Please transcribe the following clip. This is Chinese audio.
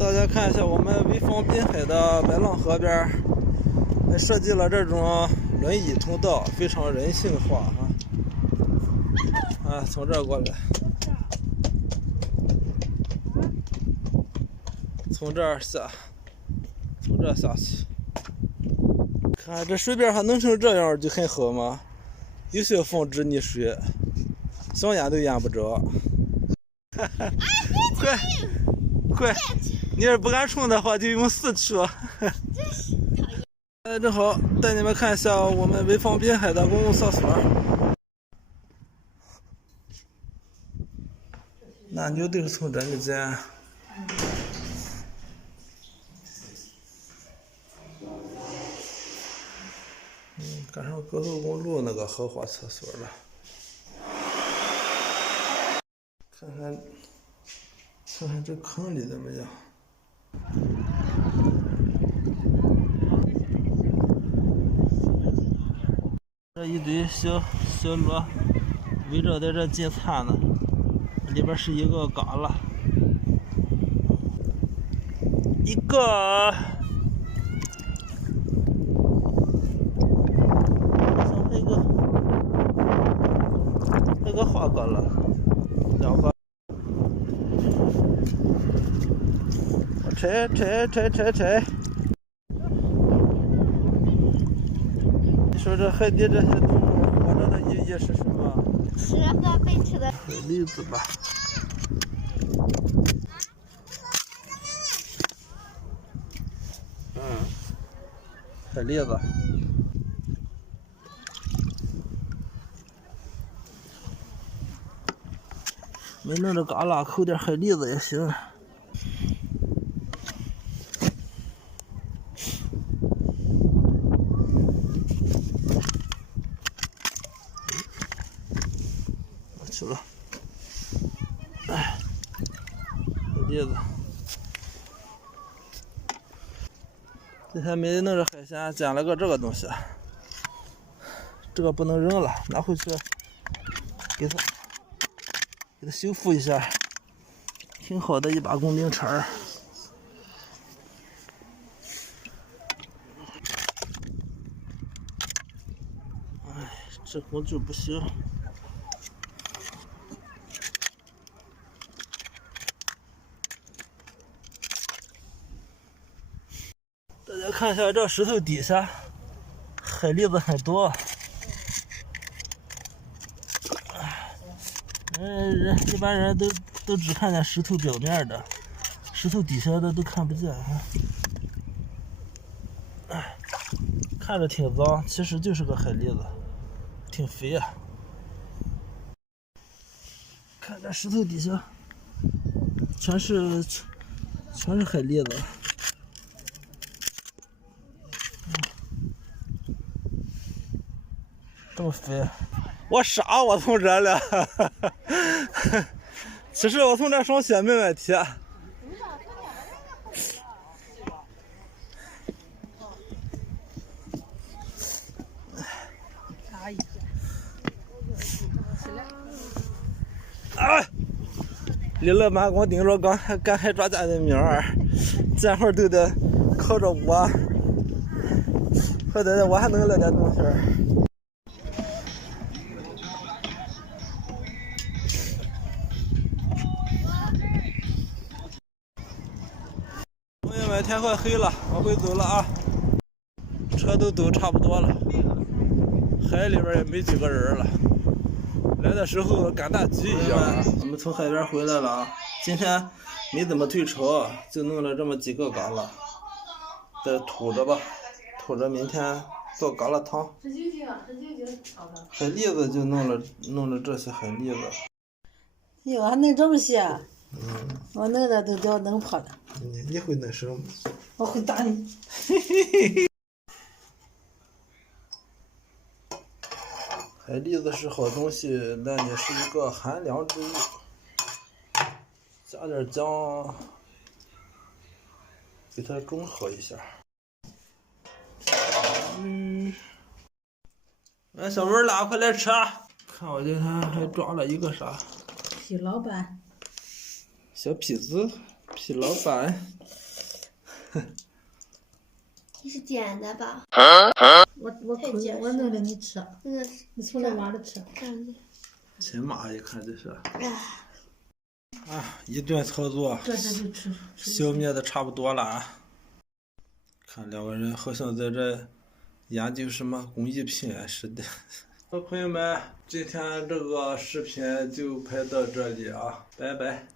大家看一下我们潍坊滨海的白浪河边，设计了这种轮椅通道，非常人性化啊！从这儿过来，从这儿下，从这儿下去。看这水边还能成这样，就很好嘛。有些防止溺水，想淹都淹不着。快！你要是不敢冲的话，就用死去。正好带你们看一下我们潍坊滨海的公共厕所。那就都是从这里进。赶上高速公路那个豪华厕所了。看看这坑里怎么样？这一堆小螺围着在这进餐呢，里边是一个旮旯，一个那个花旮旯，两个。拆！你说这海底这些动物活着的意义是什么？吃个被吃的海蛎子吧。海蛎子。没弄这旮旯，扣点海蛎子也行。去了，海蛎子。今天没弄着海鲜，捡了个这个东西，这个不能扔了，拿回去给它修复一下，挺好的一把工兵铲。这工具不行。大家看一下这石头底下，海蛎子很多。一般人都只看见石头表面的，石头底下的都看不见。看着挺脏，其实就是个海蛎子，挺肥啊。看这石头底下，全是海蛎子。这么肥，我傻，我从这了。其实我从这上去没问题。李老板光盯着赶海抓家的名儿，这会儿都得靠着我，好歹我还能来点东西。朋友们，天快黑了，往回走了啊！车都差不多了，海里边也没几个人了。来的时候赶大集一样。我们从海边回来了啊，今天没怎么退潮，就弄了这么几个旮旯，再土着吧，土着明天做旮旯汤。海蛎子就弄了这些海蛎子。哟，还弄这么些？我弄的都叫弄破了。你会弄什么？我会打你。海蛎子是好东西，但也是一个寒凉之物，加点姜，给它中和一下。小文啦，快来吃！看我今天还抓了一个啥？皮老板。小痞子，皮老板，你是煎的吧？我可以，我弄着你吃，那你从那挖着吃。真麻一看这是。哎，啊，一顿操作，这就吃。消灭的差不多了啊。看两个人好像在这研究什么工艺品似的。好，朋友们，今天这个视频就拍到这里啊，拜拜。